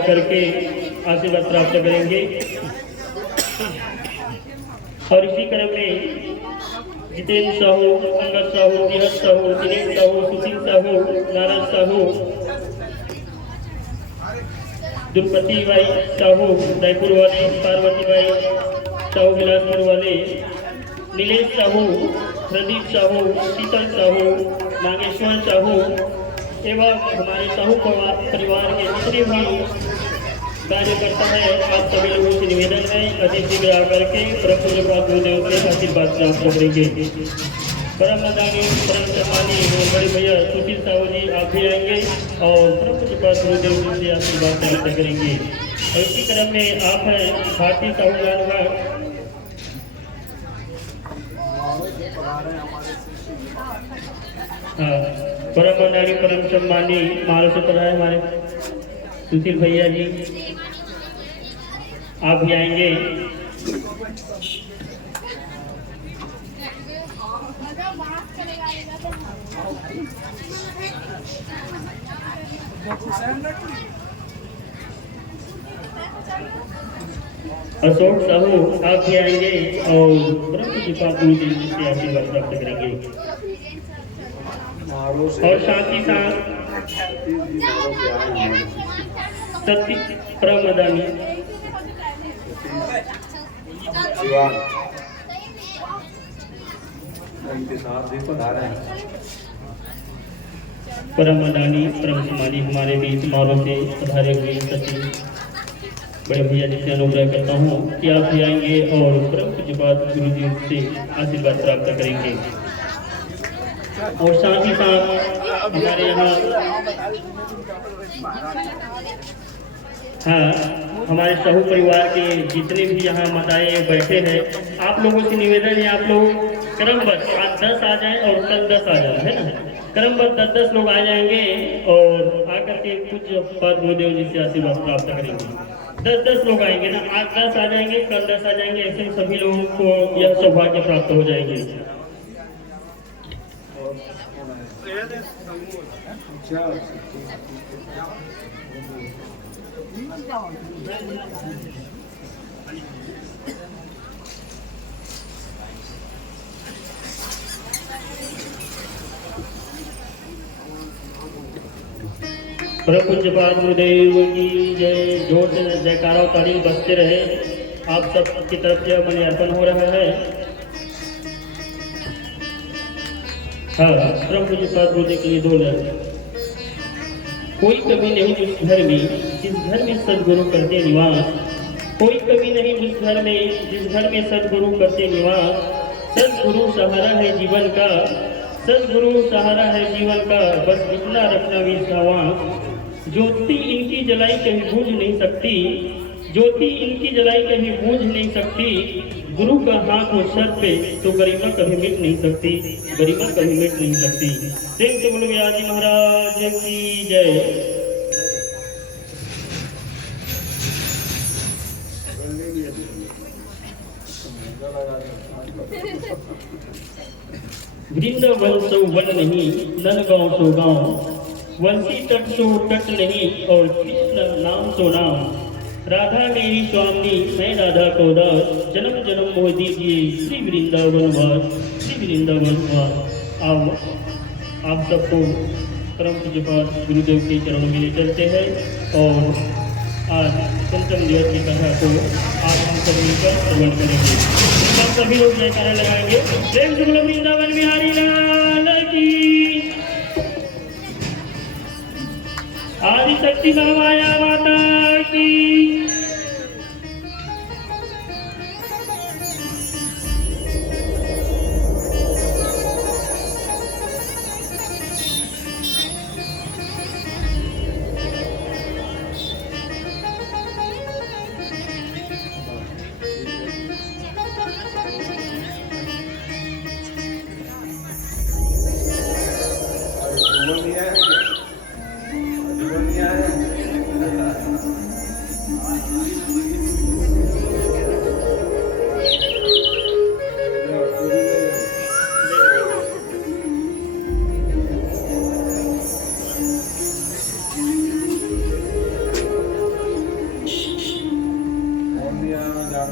करके आशीर्वाद प्राप्त करेंगे। और इसी क्रम में जितेंद्र साहू, अंगद साहू, गिरज साहू, दिनेश साहू, सुशील साहू, नारायण साहू, दुर्पति भाई साहू रायपुर वाले, पार्वती भाई साहू बिलासपुर वाले, नीलेश साहू, प्रदीप साहू, शीतल साहू, नागेश्वर साहू एवं हमारे साहू परिवार के जितने भी कार्यकर्ता है, आप सभी लोगों से निवेदन है अधिक शीघ्र आकर के परम पूज्य गुरुदेव से आशीर्वाद प्राप्त करेंगे। परम मदानी परम सम्मानी बड़े भैया सुशील साहू जी आप भी आएंगे और परम पूज्य गुरुदेव जी से आशीर्वाद प्राप्त करेंगे। और इसी क्रम में आप हैं भारतीय साहू जानवर, परम मदानी परम सम्मानी महाराष्ट्र पर है हमारे सुशील भैया जी, आप भी आएंगे। अशोक साहू आप भी आएंगे और परम कृपा गुरुदेव जी से आशीर्वाद प्राप्त करेंगे। और साथ ही साथ सत्य परम मदानी परम मदानी परम सम्मानी हमारे बीच मारों से पधारे हुए सचिव बड़े भैया जी से अनुग्रह करता हूँ कि आप भी आएंगे और परम पूज्यपाद गुरुदेव से आशीर्वाद प्राप्त करेंगे। और साथ ही साथ हमारे यहाँ हमारे साहू परिवार के जितने भी यहाँ मताए बैठे हैं, आप लोगों से निवेदन है आप लोग क्रमबद्ध आज 10 आ जाएं और कल 10 आ जाए, है ना, क्रमबद्ध 10 लोग आ जाएंगे और आकर के पूज्य पाद गुरुदेव जी से आशीर्वाद प्राप्त करेंगे। 10 लोग आएंगे ना, आज 10 आ जाएंगे कल 10 आ जाएंगे, ऐसे सभी लोगों को यह सौभाग्य प्राप्त हो जाएंगे। परम पूज्यपाद गुरुदेव की जय, जोर से जयकारा तारीफ बजते रहे। आप सब की तरफ से मणि अर्पण हो रहा है। परम पूज्यपाद गुरुदेव के लिए दो लफ्ज। कोई कभी नहीं जिस घर में सदगुरु करते निवास, कोई कभी नहीं जिस घर में सदगुरु करते निवास। सदगुरु सहारा है जीवन का, सदगुरु सहारा है जीवन का, बस इतना रखना विश्वास। ज्योति इनकी जलाई कभी बूझ नहीं सकती, ज्योति इनकी जलाई कभी बूझ नहीं सकती। गुरु का हाथ हो सर पे तो गरिमा कभी मिट नहीं सकती, गरिमा कभी मिट नहीं सकती। प्रेम से बोलो व्यास जी महाराज की जय। वृंदावन सो वन नहीं, नन गाँव सो गाँव, वंशी तट सो तट नहीं और कृष्ण नाम सो नाम। राधा मेरी स्वामी मैं राधा को दास, जन्म जन्म मोह दीजिए श्री वृंदावन वास, श्री वृंदावन वास। आप सबको परम पूज्यपाद गुरुदेव के चरणों में ले चलते हैं और आज पंचम दिवस की कथा को आज हम सब मिलकर श्रवण करेंगे। सब सभी लोग जयकारा लगाएंगे। प्रेम से बोलो वृंदावन बिहारी लाल की, आदि शक्ति माया माता की।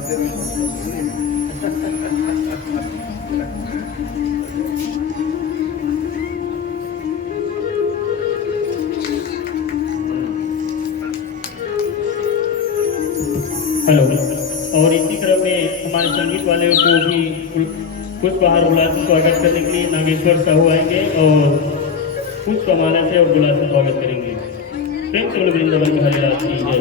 हेलो। और इसी क्रम में हमारे संगीत वाले को भी पुष्पहार गुलाब से स्वागत करने के लिए नागेश्वर साहू आएंगे और पुष्पमाला से और गुलाब से स्वागत करेंगे। प्रेम से वृंदावन में हरिलाल की जय।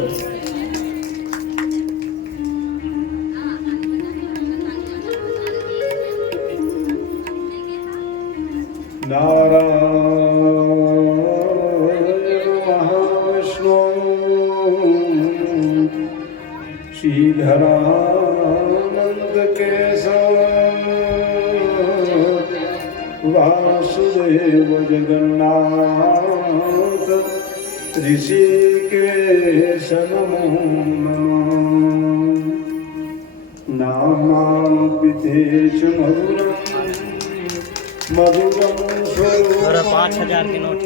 श्रीधरानंद केशव वासुदेव जगन्नाथ ऋषिकेश नमो नमः। नामांकितेश मधुरं मधुरं स्वरूपं 5000 के नोट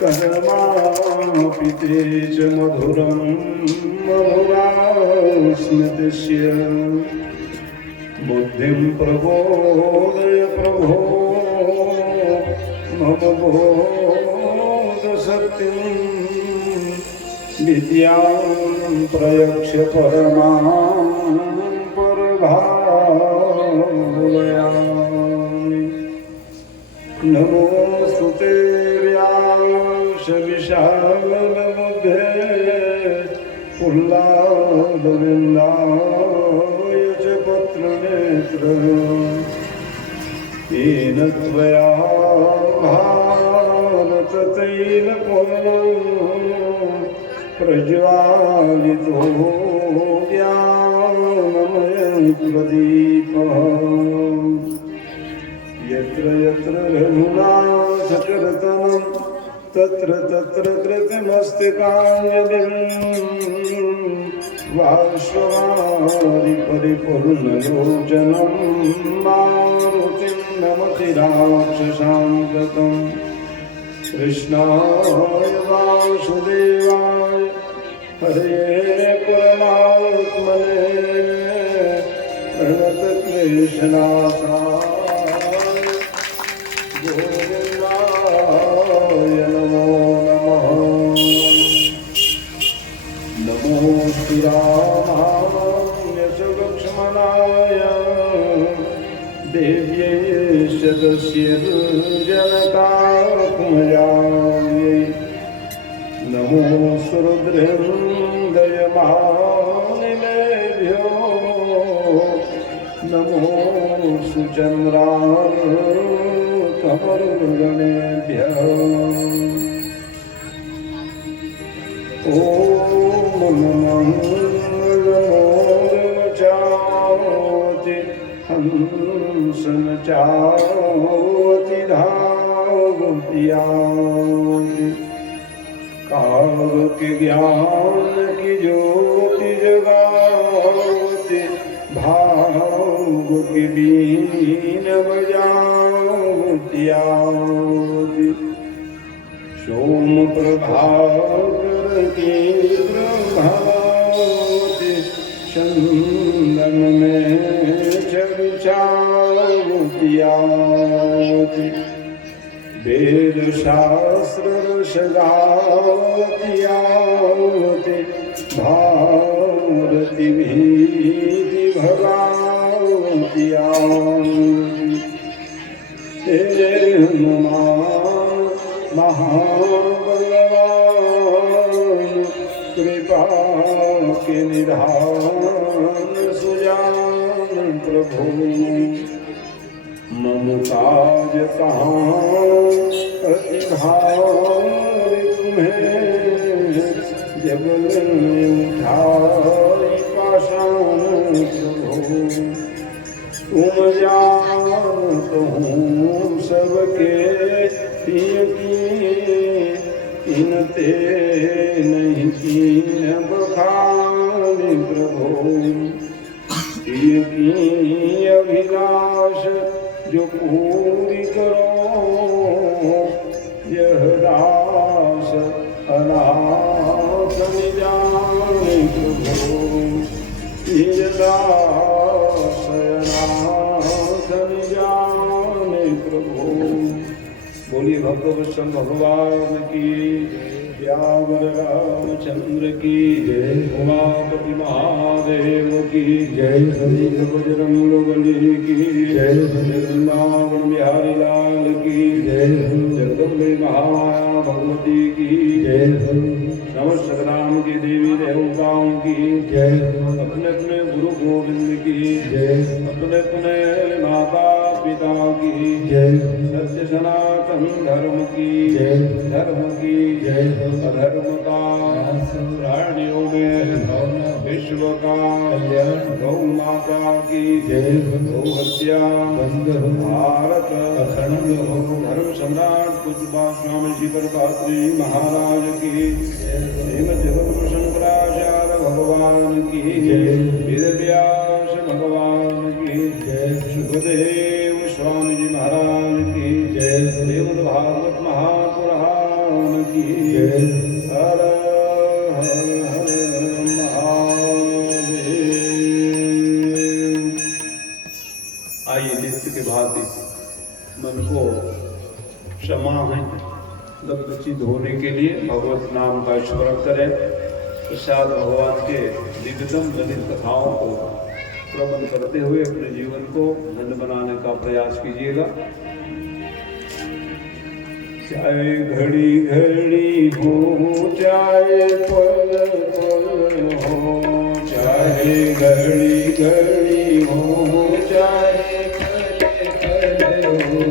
कर्मापितेश मधुरं मधुरा स्मृतिस्य बुद्धिं प्रबोधय प्रभो मम बोध सत्यं विद्यां प्रयक्ष परमां परभावयामि। नमोस्तुते व्यास विशालबुद्धे पुल्लादविन्दाय च पत्रनेत्र येन त्वया भारततैलपूर्णं प्रज्वालितो ज्ञानमयं प्रदीपः। यत्र यत्र रघुनाथकीर्तनं तत्र तत्र कृतमस्तकाञ्जलिं वाष्पवारि परिपूर्णलोचनं मारुतिं नमति राक्षसान्तकम्। कृष्णाय वासुदेवाय हरे परमात्मने प्रणतक्लेशनाशाय गोविन्दाय नमो नमः। नमोऽस्तु रामाय च लक्ष्मणाय देव्यै शतस्य जनकात्मजायै। नमोऽस्तु रुद्रेन्द्रयमानिलेभ्यो नमोऽस्तु चन्द्रार्कमरुगणेभ्यः। ॐ मंगलमचावति हंसन चावति धावति काल के ज्ञान की ज्योति जगावति भाव के बीन बजावति आवति। सोम प्रभाकर की प्रभावति चंदन में चर्चावति आवति। वेद शास्त्र रसगावति आवति भारती भीति भगावति आवति। हे हनुमान महाबलवान कृपा के निधान सुजान प्रभु। मम काज कहाँ प्रतिभारि तुम्हें जब में उठाई पाषाण प्रभु। तुम जानत हूँ सबके इनते नहीं कीन बखान प्रभु। की अभिलाष जो पूरी करो यह दास अनाथ निजान प्रभु। भगवत भगवान की, श्यामल रामचंद्र की जय, उमापति महादेव की जय, हरि बजरंग बली की जय, वृंदावन बिहारी लाल की जय, जगदम्बे महामाया भगवती की जय, समस्त राम की देवी देवताओं की जय, अपने अपने गुरु गोविंद की जय, अपने अपने माता पिता की जय, सत्य सनातन धर्म की जय, धर्म की जय, अधर्म का प्राणियों में विश्व का कल्याण, गौ माता की जय, गौ हत्या बंद, भारत अखंड, धर्म सम्राट पूज्य स्वामी जी प्रपात्री महाराज की, श्रीमद जगत शंकराचार्य भगवान की जय, वेद व्यास भगवान की जय, सुखदेव स्वामी जी महाराज की जय, श्रीमद भागवत महापुराण की जय, हर हर हर महादेव। आइए नित्य के भांति मन को क्षमा है चित होने के लिए भगवत नाम का स्मरण करें, प्रसाद भगवान के दिव्यतम ललित कथाओं को श्रवण करते हुए अपने जीवन को धन्य बनाने का प्रयास कीजिएगा। चाहे घड़ी घड़ी हो, चाहे पल पल हो, चाहे घड़ी घड़ी हो, चाहे पल पल हो,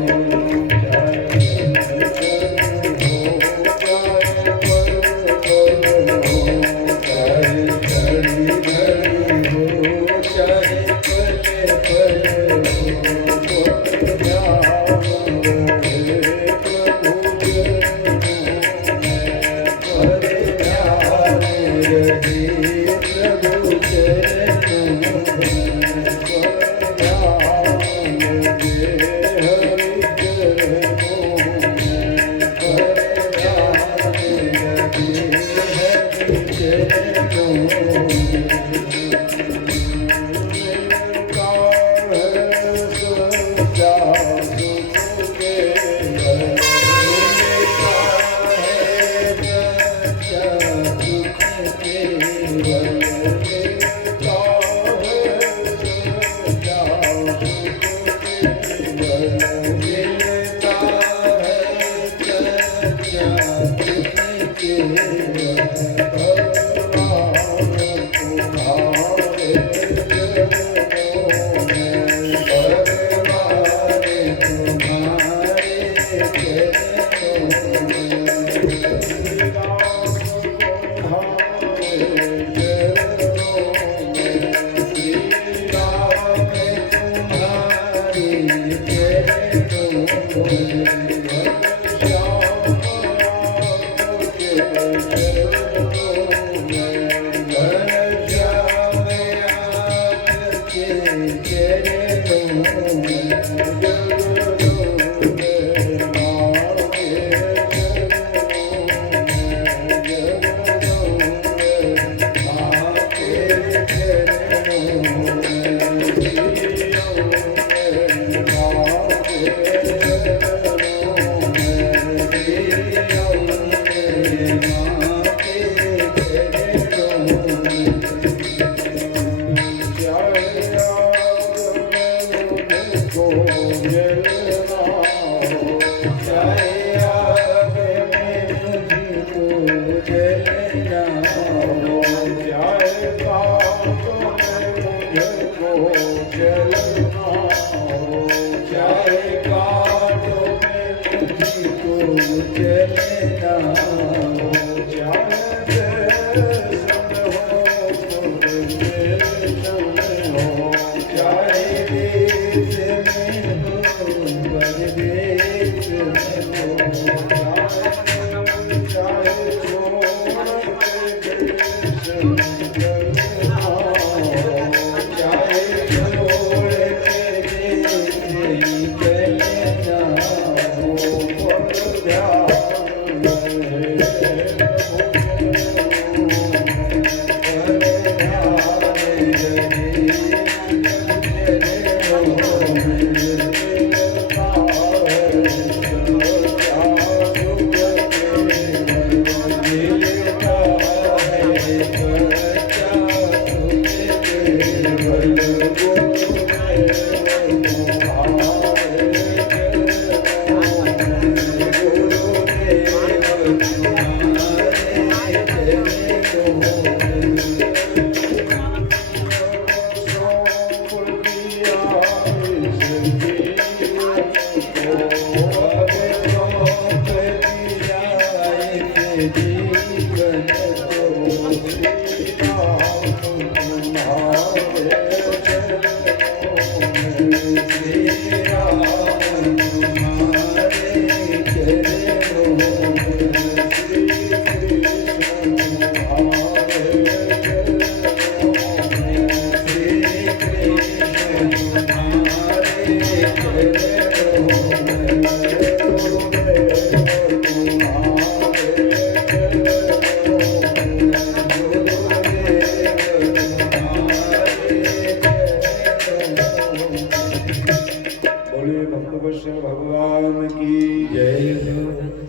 भगवान की जय।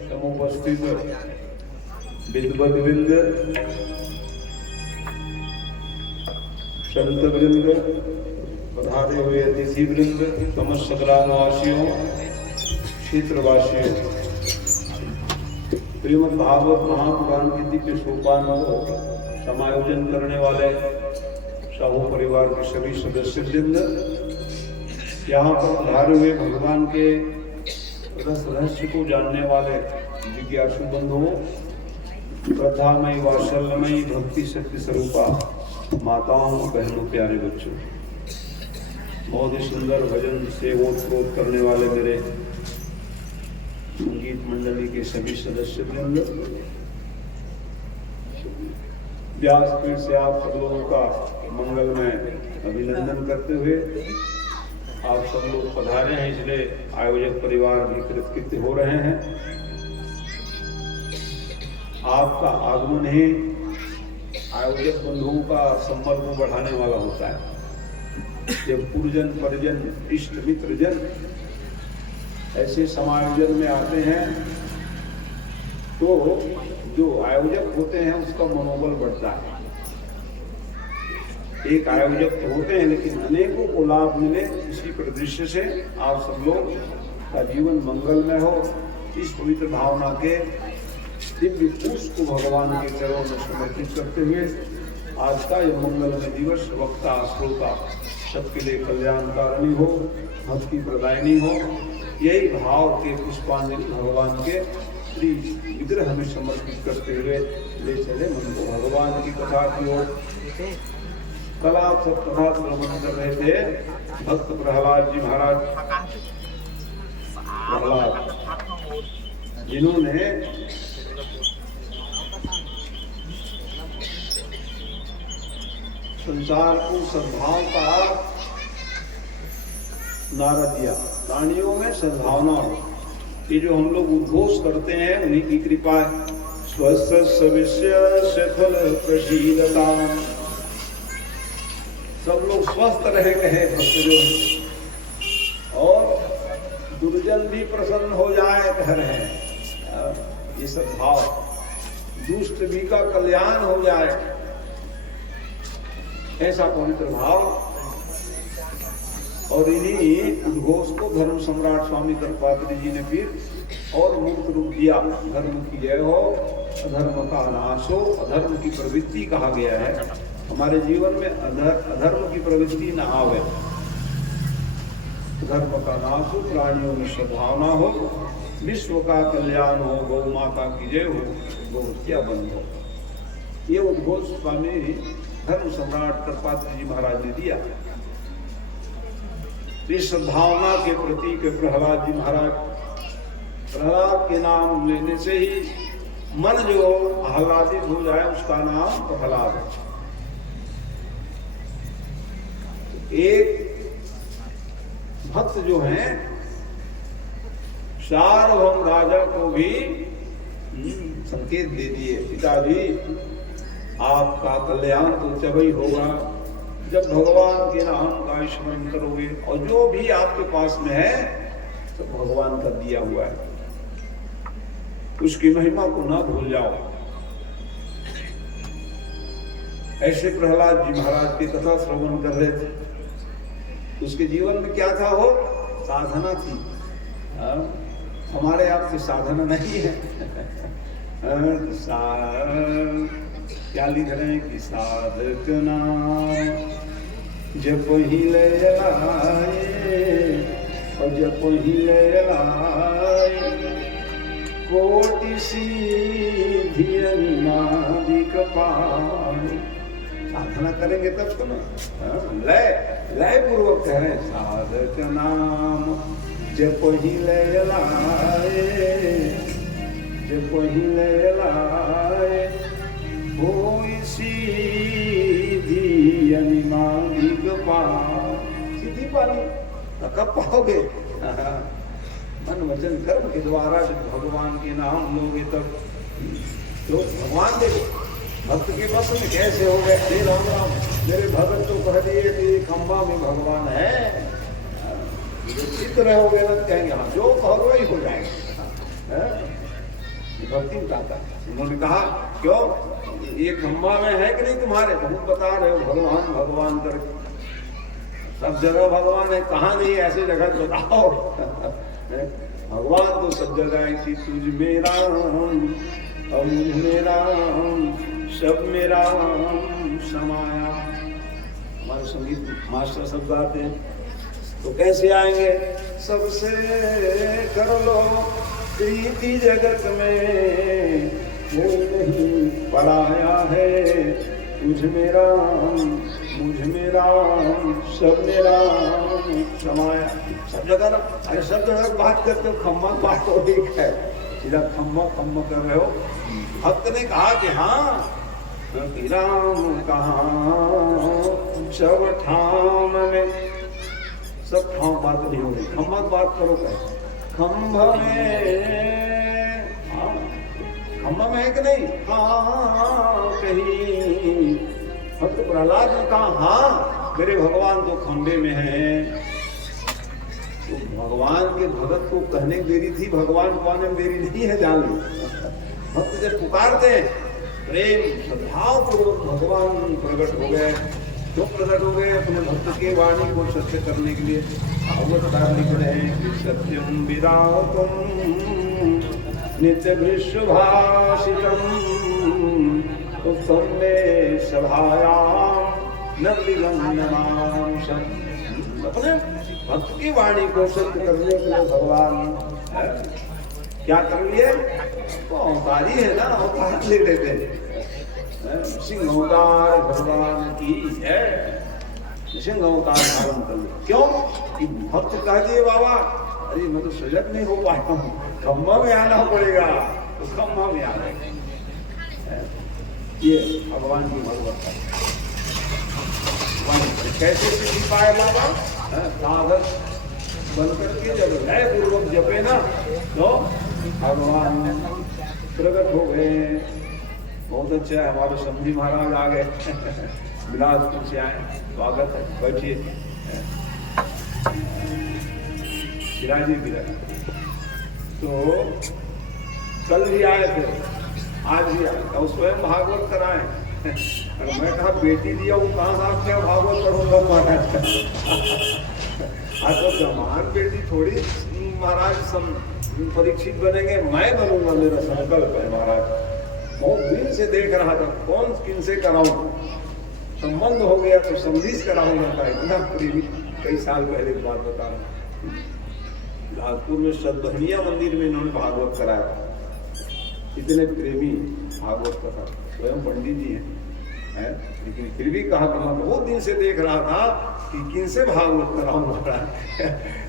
समुपस्थित विद्वद वृंद, संत वृंद, पधारे हुए अतिथि वृंद, समस्त ग्रामवासियों, क्षेत्रवासियों, श्रीमद् भागवत महापुराण के दिव्य सोपान को समायोजन करने वाले साहू परिवार के सभी सदस्य वृंद, यहाँ पर पधारे हुए भगवान के रस रहस्य को जानने वाले जिज्ञासु बंधुओं, श्रद्धामयी वात्सल्यमयी भक्ति शक्ति स्वरूपा माताओं, बहनों, प्यारे बच्चों, बहुत ही सुंदर भजन से ओत करने वाले मेरे संगीत मंडली के सभी सदस्य वृंद, व्यासपीठ से आप सब लोगों का मंगलमय अभिनंदन करते हुए आप सब लोग पधारे हैं, इसलिए आयोजक परिवार भी कृतकृत्य हो रहे हैं। आपका आगमन ही आयोजक बंधुओं का संबल को बढ़ाने वाला होता है। जब पुरजन, परिजन, इष्ट मित्र जन ऐसे समायोजन में आते हैं तो जो आयोजक होते हैं उसका मनोबल बढ़ता है। एक आयोजक तो होते हैं लेकिन अनेकों को लाभ मिले, इसी परिदृश्य से आप सब लोग का जीवन मंगलमय हो, इस पवित्र भावना के दिव्य पुष्प को भगवान के चरणों में समर्पित करते हुए आज का यह मंगलमय दिवस वक्ता श्रोता सबके लिए कल्याणकारिणी हो, भक्ति प्रदायिनी हो, यही भाव के पुष्पांजलि भगवान के श्री विग्रह में समर्पित करते हुए ले चले मन को भगवान की कथा की ओर। कल आप सब कथा श्रवण कर रहे थे भक्त प्रहलाद जी महाराज, प्रहलाद जिन्होंने संसार को सद्भाव का नारा दिया। प्राणियों में सद्भावना हो, ये जो हम लोग उद्घोष करते हैं उन्हीं की कृपा है। स्वस्थ सविष्य सफल प्रसीदता, सब लोग स्वस्थ रहेंगे भक्तजन, और दुर्जन भी प्रसन्न हो जाए कह रहे हैं। ये सब भाव, दुष्ट भी का कल्याण हो जाए, ऐसा पवित्र भाव। और इन्हीं उद्घोष को धर्म सम्राट स्वामी दत्तात्रेय जी ने फिर और मूर्त रूप दिया। धर्म की जय हो, अधर्म का नाश हो। अधर्म की प्रवृत्ति कहा गया है, हमारे जीवन में अधर्म की प्रवृत्ति न आवे, धर्म का नाश हो, प्राणियों में सद्भावना हो, विश्व का कल्याण हो, गौ माता की जय हो, गौ हत्या बंद हो। ये उद्घोष स्वामी धर्म सम्राट दत्तात्रेय जी महाराज ने दिया। इस सद्भावना के प्रतीक प्रहलाद जी महाराज, प्रहलाद के नाम लेने से ही मन जो आह्लादित हो जाए उसका नाम प्रहलाद है। एक भक्त जो हैं सार्वभौम राजा को भी संकेत दे दिए, पिताजी आपका कल्याण तो जब ही होगा जब भगवान के नाम का स्मरण करोगे, और जो भी आपके पास में है तो भगवान का दिया हुआ है, उसकी महिमा को ना भूल जाओ। ऐसे प्रहलाद जी महाराज की कथा श्रवण कर रहे थे। उसके जीवन में क्या था? वो साधना थी। हमारे आपकी साधना नहीं है। क्या लिख रहे हैं कि साधक नाम जप ही ले लाए, और जप ही ले लाए, कोटि सीधी अनिमादिक पाई। साधना करेंगे तब तो ना। लय लय पूर्वक कह रहे हैं, साधक नाम जप ही लय लाए, जप ही लय लाए, होई सीधी अनिमादिक पाई। सीधी पानी कब पाओगे? मन वचन कर्म के द्वारा जब भगवान के नाम लोगे तब तो भगवान देखो भक्त के बस में कैसे हो गए। हे राम राम, मेरे भगत तो कह दिए कि खंबा में भगवान है। चित्त रहोगे ना कहेंगे हाँ जो कहो वही हो जाएगा। भक्ति बताता है। उन्होंने कहा क्यों ये खंबा में है कि नहीं तुम्हारे? बहुत बता रहे हो भगवान भगवान करके, सब जगह भगवान है, कहाँ नहीं ऐसे जगह बताओ। भगवान तो सब जगह है कि तुझ मेरा और मुझ मेरा सब मेरा समाया। हमारे संगीत मास्टर सब गाते हैं तो कैसे आएंगे? सबसे कर लो प्रीति जगत में, वो नहीं पराया है, तुझ मेरा मुझ मेरा सब मेरा समाया। सब जगह ना, अरे सब जगह बात करते हो, खम्मा बात हो ठीक है, सीधा खम्मा खम्मा कर रहे हो। भक्त ने कहा कि हाँ राम कहाँ सब ठाम में, सब ठाम बात नहीं हो रही, खम्मा बात करो कैसे? खम्भा में, हाँ खम्भा में है कि नहीं? हाँ कहीं भक्त प्रहलाद ने कहा हाँ मेरे भगवान तो खंबे में हैं। तो भगवान के भगत को कहने की देरी थी, भगवान को आने में देरी नहीं है। जान लो भक्त जब पुकारते प्रेम सद्भाव पूर्वक भगवान प्रकट हो गए। क्यों प्रकट हो गए? अपने भक्त के वाणी को सत्य करने के लिए। अवतार लिख रहे हैं कि सत्यम विरातम नित्य विश्वभाषितम उत्तम में सभायाम नवलिगम शम। अपने भक्त की वाणी को सत्य करने के लिए भगवान क्या कर लिए? तो अवतारी है ना, अवतार ले लेते हैं। सिंह अवतार भगवान की है, सिंह अवतार धारण कर लिया। क्यों कि भक्त कह दिए बाबा अरे मैं तो सजग नहीं हो पाया हूँ, खम्भा में आना पड़ेगा, तो खम्भा में आ गए। ये भगवान की भगवत कैसे सीख पाए बाबा? साधक बनकर के जब लय पूर्वक जपे ना तो भगवान प्रकट हो गए। बहुत अच्छा है, हमारे समझी महाराज आ गए बिलासपुर से आए, स्वागत है, बैठिए। विराजी विराज तो कल भी आए थे, आज भी आए, और स्वयं भागवत कराए। मैं कहा बेटी दिया वो कहाँ साहब क्या भागवत करूँगा महाराज। तो जमान बेटी थोड़ी महाराज सब परीक्षित बनेंगे, मैं बनूंगा, मेरा संकल्प है महाराज। बहुत दिन से देख रहा था कौन किन से कराऊं, संबंध हो गया तो संधीश कराऊंगा का इतना प्रेमी। कई साल पहले की बात बता रहा हूँ, लालपुर में सदभनिया मंदिर में इन्होंने भागवत कराया। इतने प्रेमी भागवत कथा, स्वयं पंडित जी हैं, लेकिन फिर भी कहा कि मैं बहुत दिन से देख रहा था कि किन से भागवत कराऊंगा।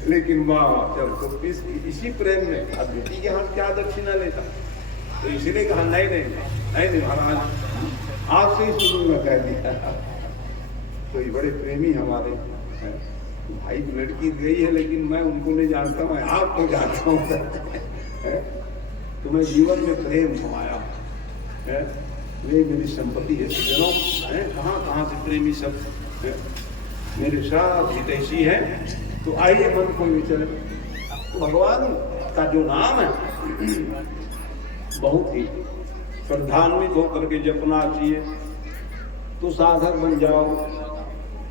लेकिन माँ चल तो इसी प्रेम में अब बेटी के हाथ क्या दक्षिणा लेता, तो इसलिए कहा नहीं नहीं नहीं नहीं महाराज आपसे ही सुनूंगा, कह दिया। तो ये बड़े प्रेमी हमारे हैं। भाई लड़की गई है लेकिन मैं उनको नहीं जानता, मैं आपको जानता हूँ। तुम्हें जीवन में प्रेम समाया है, ये मेरी संपत्ति है सज्जनों है। कहाँ कहाँ से प्रेमी सब है, मेरे साथ हितैषी है। तो आइए मन को विचले। तो भगवान का जो नाम है बहुत ही श्रद्धान्वित होकर के जपना चाहिए, तो साधक बन जाओ।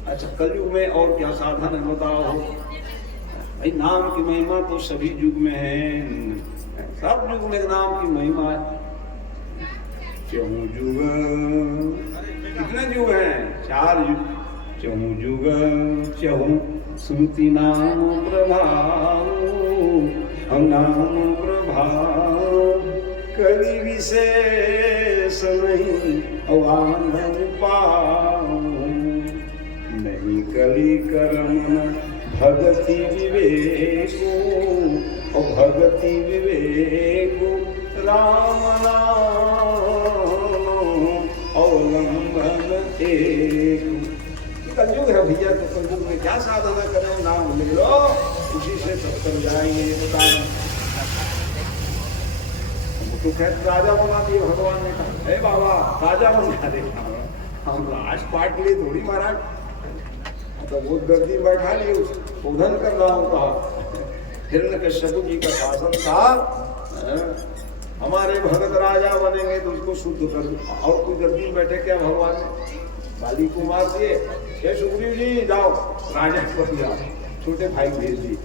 अच्छा कलयुग में और क्या साधन है बताओ भाई? नाम की महिमा तो सभी युग में है, सब युग में नाम की महिमा है। चहु युग, कितने युग हैं? 4 युग। चहु युग चहु श्रुति नाम प्रभाव, नाम प्रभाव कली विशेष नहीं अवांधन पाऊं, नहीं कली करम भगति विवेको, और भगति विवेको राम नाम अवलंबन एक। कलयुग है भैया, तो कलयुग में क्या साधना करें, नाम ले लो, उसी से सब कर जाएंगे। बताएं तो कहते राजा बना दिए भगवान ने कहा, हे बाबा राजा बना दे, हम राज पाट लिए थोड़ी महाराज, तो वो गर्दी बैठा लिए, शोधन कर रहा हूँ। कहा हिरण्यकश्यप जी का शासन था, हमारे भगत राजा बनेंगे तो उसको शुद्ध कर दो, और कोई गर्दी बैठे क्या भगवान ने बाली को मार दिए, हे सुग्रीव जी जाओ राजा बन जाओ, छोटे भाई भेज दिए,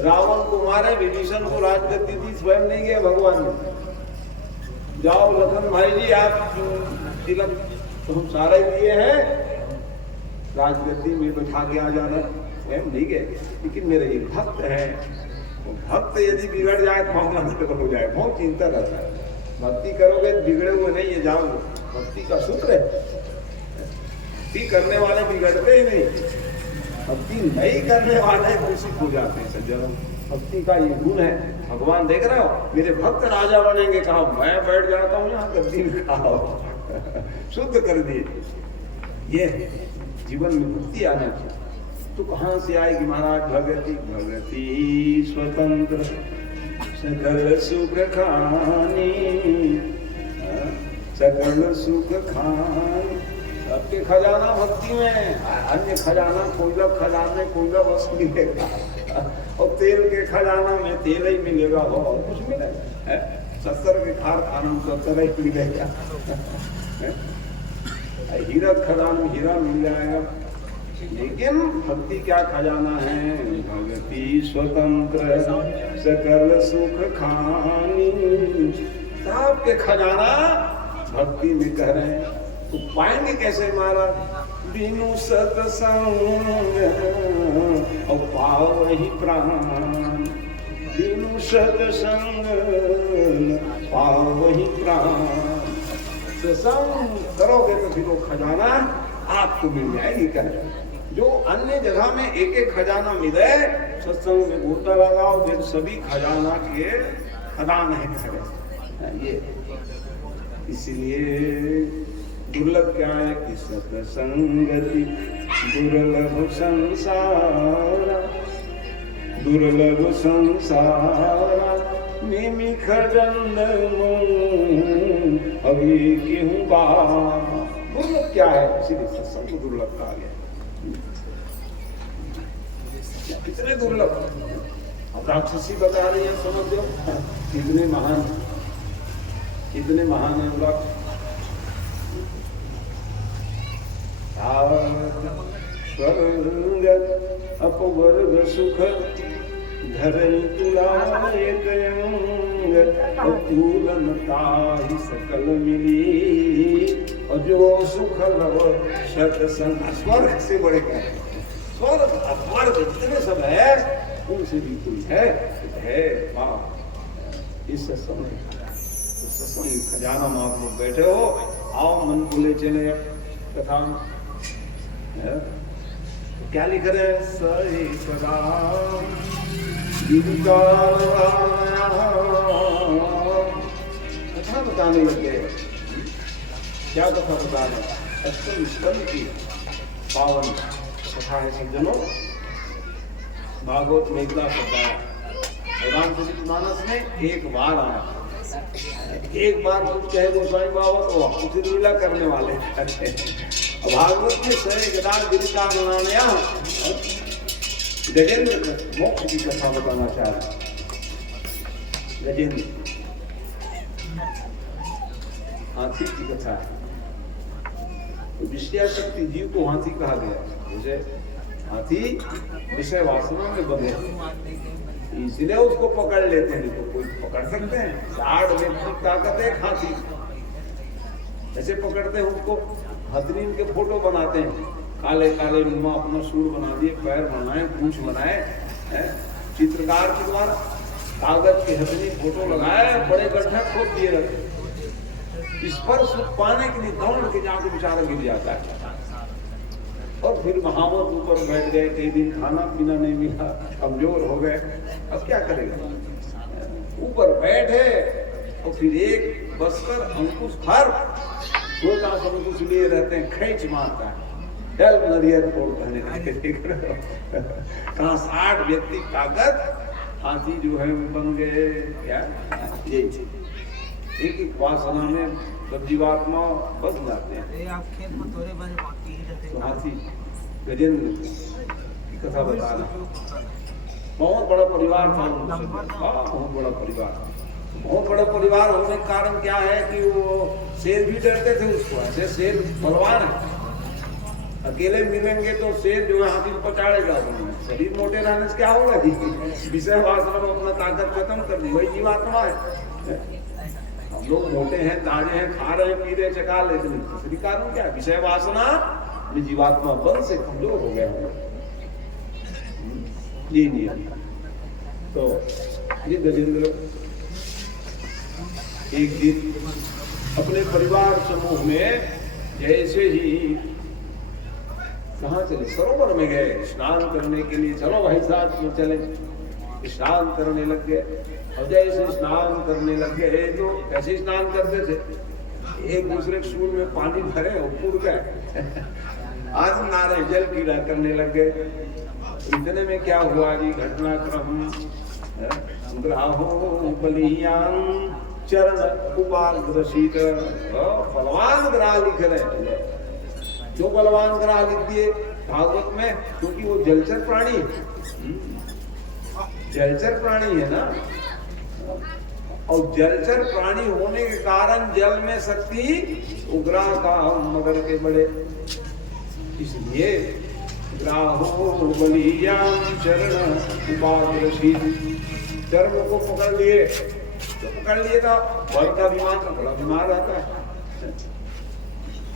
रावण को मारे, विभीषण को राजगद्दी दी, स्वयं नहीं गए भगवान ने, जाओ लखन भाई जी आप तिलक तो हम सारे दिए हैं, राजगद्दी में बैठा के आ जाना, स्वयं नहीं गए। लेकिन मेरे एक भक्त है, भक्त यदि बिगड़ जाए तो मामला हो जाए, बहुत चिंता रहता है। भक्ति करोगे बिगड़े हुए नहीं है, जाओ भक्ति का सूत्र है, भक्ति करने वाले बिगड़ते ही नहीं, भक्ति नहीं करने वाले दूषित हो जाते हैं सज्जनों। भक्ति का ये गुण है। भगवान देख रहे हो मेरे भक्त राजा बनेंगे, कहा मैं बैठ जाता हूँ यहाँ गद्दी में, खाओ शुद्ध कर दिए। ये जीवन में भक्ति आना चाहिए। तो कहाँ से आएगी महाराज भगति, भगति स्वतंत्र सकल सुख खानी, सकल सुख खानी, सबके खजाना भक्ति में, अन्य खजाना कोयला खजाने कोयला बस मिलेगा, और तेल के खजाना में तेल ही मिलेगा, और कुछ मिलेगा, शक्कर के कारखाना में शक्कर ही मिलेगा, हीरा खजाना में हीरा मिल जाएगा। लेकिन भक्ति क्या खजाना है, भक्ति स्वतंत्र सकल सुख खानी, सबके खजाना भक्ति में कह रहे हैं। तो पाएंगे कैसे महाराज, बिनु सत्संग और पावहि प्राण, बिनु सत्संग पावहि प्राण। सत्संग करोगे तो फिर वो खजाना आपको मिल जाएगी। कर जो अन्य जगह में एक एक खजाना मिले, सत्संग में गोता लगाओ, फिर सभी खजाना के खदान है। ये इसलिए दुर्लभ क्या है कि सत्संगति दुर्लभ संसार, दुर्लभ संसार निमि खजंद अभी क्यों बात। दुर्लभ क्या है, इसीलिए सत्संग दुर्लभ कहा गया। कितने दुर्लभ, अब राक्षसी बता रही है, समझ दो कितने महान, कितने महान है राक्षस। स्वर्ग अपवर्ग सुख धरई तुलाए गयंग, पूर्णता ही सकल मिली, और जो सुख लव सत्संग। स्वर्ग से बड़े क्या है, स्वर्ग अपवर्ग जितने सब है उनसे भी कोई है बाप। इस सत्संग खजाना में आप लोग बैठे हो, आओ मन बोले चले कथा में। तो क्या लिख रहे हैं, सही सदा कथा बताने लगे। क्या कथा बता रहे, अष्टम स्कंद की पावन कथा है सज्जनों। भागवत में इतना शब्द आया, रामचरितमानस में एक बार आया, एक बार कुछ कहे गोस्वामी बाबा तो उसे लीला करने वाले। भागवत में सही गदान गिरिता बनाया गजेंद्र मोक्ष की कथा बताना चाह रहा। गजेंद्र हाथी की कथा है। तो विषया शक्ति जीव को हाथी कहा गया, जैसे हाथी विषय वासना में बंधे, इसलिए उसको पकड़ लेते हैं। तो कोई पकड़ सकते हैं, 60 व्यक्ति ताकत है हाथी, ऐसे पकड़ते हैं उसको। हथनीम के फोटो बनाते हैं, काले काले नुमा अपना सूर बना दिए, पैर बनाए, पूंछ बनाए, चित्रकार के द्वारा कागज के हथनी फोटो लगाए, बड़े गड्ढे खोद दिए रखे। स्पर्श पाने के लिए दौड़ के जाके बेचारा गिर जाता है। और फिर महावत ऊपर बैठ गए, कई दिन खाना पीना नहीं मिला, कमजोर हो गए, अब क्या करेगा। ऊपर बैठे और फिर एक बसकर अंकुश हर छोटा सा अंकुश लिए रहते हैं, खींच मारता है, डल नरियर फोड़ता है। कहाँ 60 व्यक्ति ताकत, हाथी जो है वो बन गए। क्या यही एक एक वासना में सब जीवात्मा बस जाते हैं। तो हाथी गजेंद्र की कथा बता रहा, बहुत बड़ा परिवार था उनका। बहुत बड़ा परिवार, बहुत बड़ा परिवार होने के कारण क्या है कि वो शेर भी डरते थे उसको। ऐसे शेर बलवान है, अकेले मिलेंगे तो शेर जो है हाथी पचाड़ेगा। शरीर मोटे रहने से क्या होगा जी, विषय वासना में अपना ताकत खत्म कर दी, वही जीवात्मा है। हम लोग मोटे हैं, ताजे हैं, खा रहे हैं, पी रहे, चका, लेकिन दूसरी कारण क्या है, विषय वासना में जीवात्मा बल से कमजोर हो गया है। ये नियम। तो ये गजेंद्र एक दिन अपने परिवार समूह में जैसे ही कहाँ चले, सरोवर में गए स्नान करने के लिए। चलो भाई साथ में चले, स्नान करने लग गए। और जैसे स्नान करने लग गए तो कैसे स्नान करते थे, एक दूसरे के सूर में पानी भरे और कूद गए। आज नारे जल क्रीड़ा करने लग गए। इतने में क्या हुआ जी, घटनाक्रम ग्राहो बलियान चरण उपाल ग्रसित। बलवान ग्राह लिख रहे, जो बलवान ग्राह लिख दिए भागवत में, क्योंकि वो जलचर प्राणी, जलचर प्राणी है ना। और जलचर प्राणी होने के कारण जल में शक्ति उग्रा का मगर के बड़े, इसलिए ग्राहो बलियान चरण उपाग्रसित। चरण को पकड़ लिए तो पकड़ लिए था, बल का बीमार का बड़ा बीमार रहता है।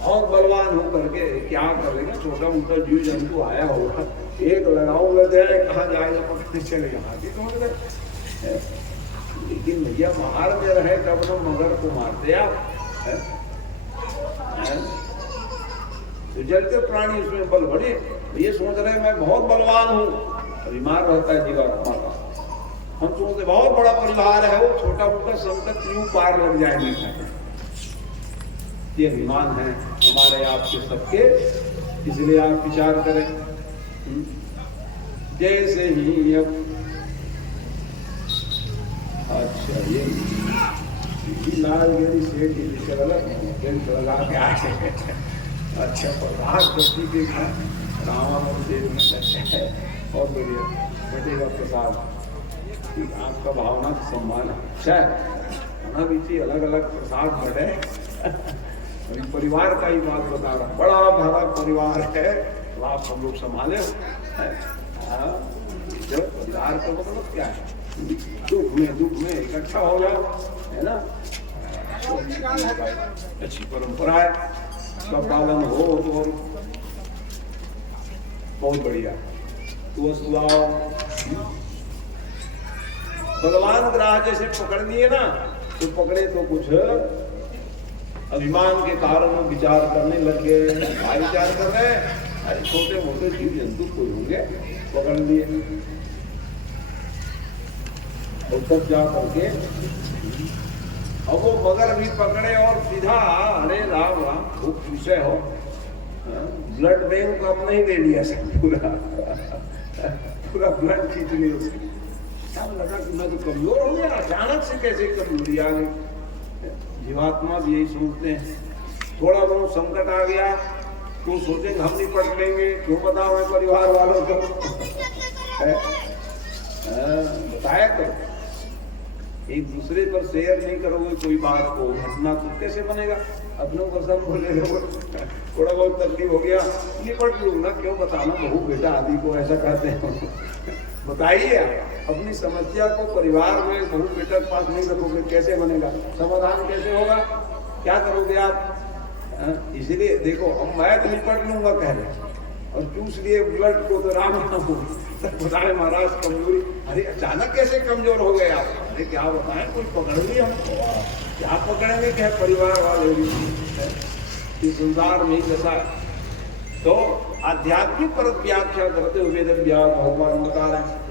और बलवान हो करके क्या कर लेगा, छोटा मोटा जीव जंतु आया होगा, एक लगाऊंगा तेरे कहाँ जाएगा, पकड़ने चलेगा, हाथी तोड़ दे। लेकिन भैया बाहर में रहे तब ना मगर को मारते आप। तो जलते प्राणी उसमें बल बड़े, ये सोच रहे मैं बहुत बलवान हूँ, बीमार रहता है जीवात्मा का। हम सोचते बहुत बड़ा परिवार है, वो छोटा मोटा संकट यूं पार लग जाएंगे। ये अभिमान है हमारे आपके सबके, इसलिए आप विचार करें। जैसे ही अब अच्छा ये लालगिरी से लगा के आए। अच्छा प्रभात दृष्टि के रामानंद देव में और बढ़िया बैठेगा प्रसाद, आपका भावना सम्मान अच्छा है। भी अलग अलग प्रसाद बढ़े। परिवार का ही बात बता रहा, बड़ा भरा परिवार है, तो आप हम लोग संभाले। परिवार का मतलब क्या है, दुख में इकट्ठा हो जाओ, है ना। अच्छी परंपरा है, उसका पालन हो तो बहुत बढ़िया। तो भगवान ग्राह जैसे पकड़ लिए ना, तो पकड़े तो कुछ अभिमान के कारण विचार करने लग गए। क्या विचार कर रहे हैं, अरे छोटे मोटे जीव जंतु कोई होंगे, पकड़ लिए। और तब जा करके अब वो मगर भी पकड़े और सीधा, अरे राम राम खूब विषय हो, ब्लड बैंक को अब नहीं ले लिया सब, पूरा ब्लड खींच लिया उसकी। तब लगा कि मैं तो कमजोर हो गया, अचानक से कैसे कमजोरी आ गई। जीवात्मा भी यही सोचते हैं, थोड़ा बहुत संकट आ गया तो सोचेंगे हम निपट लेंगे, क्यों बताओ मैं परिवार वालों को बताया करो। एक दूसरे पर शेयर नहीं करोगे कोई बात को, घटना तो कैसे बनेगा। अपनों को सब बोले थोड़ा बहुत तकलीफ हो गया निपट लूंगा, क्यों बताना बहू बेटा आदि को ऐसा कहते हैं। बताइए अपनी समस्या को परिवार में बहू बेटा के पास नहीं रखोगे कैसे बनेगा, समाधान कैसे होगा, क्या करोगे आप। इसीलिए देखो हम मैं तो निपट लूंगा कह रहे, और चूस लिए ब्लड को तो राम ना हो। बताए महाराज कमजोरी, अरे अचानक कैसे कमजोर हो गए आप? अरे क्या बताएं, कोई पकड़ लिया हमको, क्या पकड़ेंगे, क्या परिवार वाले भी इस संसार में ही दशा है। तो आध्यात्मिक पर व्याख्या करते हुए वेद व्यास भगवान बता रहे हैं।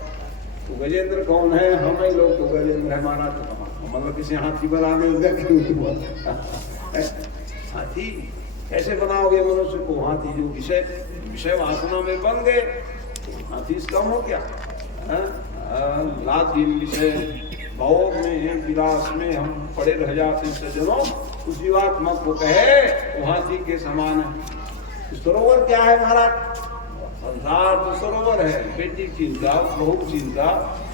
तो गजेंद्र कौन है? हम ही लोग तो गजेंद्र है महाराज। तो मतलब किसी हाथी बनाने हाथी कैसे बनाओगे मनुष्य को? हाथी जो विषय वासना में बन गए, हाथी से कम हो क्या? रात दिन विषय भोग में विलास में हम पड़े रह जाते हैं सज्जनों। उस जीवात्मा को कहे वो हाथी के समान है। सरोवर क्या है महाराज? संसार तो सरोवर है। बेटी चिंता, बहू चिंता,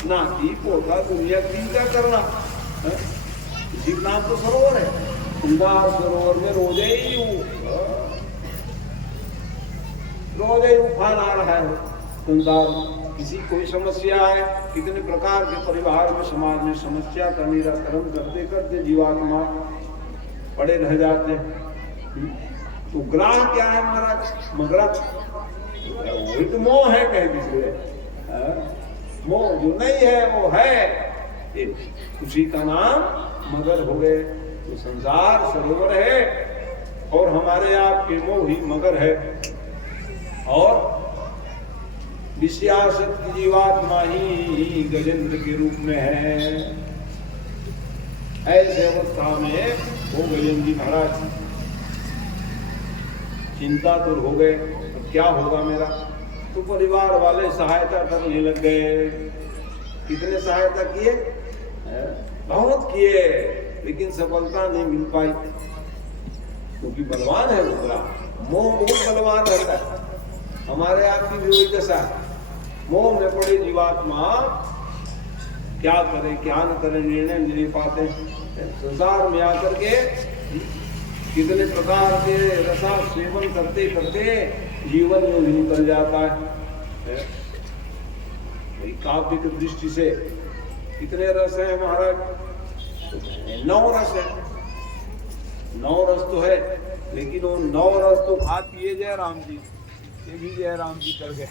नाती पोता दुनिया चिंता करना, इसी का नाम तो सरोवर है। सुंदर सरोवर में रोजे ही उफान आ रहा है। संसार किसी कोई समस्या है, कितने प्रकार के परिवार में समाज में समस्या का निराकरण करते करते जीवात्मा पड़े रह जाते हैं। तो ग्राह क्या है महाराज? मगरा वही तो मोह है, कह दीजिए। मोह जो नहीं है वो है, उसी का नाम मगर हो गए। तो संसार सरोवर है और हमारे आपके मोह ही मगर है। और विषयासक्त जीवात्मा ही गजेंद्र के रूप में है। ऐसे अवस्था में वो गजेंद्र जी महाराज चिंता तो हो गए, तो क्या होगा मेरा? तो परिवार वाले सहायता करने लग गए। कितने सहायता किए? बहुत किए, लेकिन सफलता नहीं मिल पाई, क्योंकि बलवान है दूसरा। मोह बहुत बलवान रहता है। हमारे आपकी भी वही दशा, मोह में पड़े जीवात्मा क्या करे क्या न करे, निर्णय नहीं पाते। संसार में आकर के कितने प्रकार के रसा सेवन करते करते जीवन में भी निकल जाता है। काव्य की दृष्टि से कितने रस है महाराज? 9 रस है। 9 रस तो है, लेकिन वो 9 रस तो खा पिए जय राम जी, ये भी जय राम जी कर गए।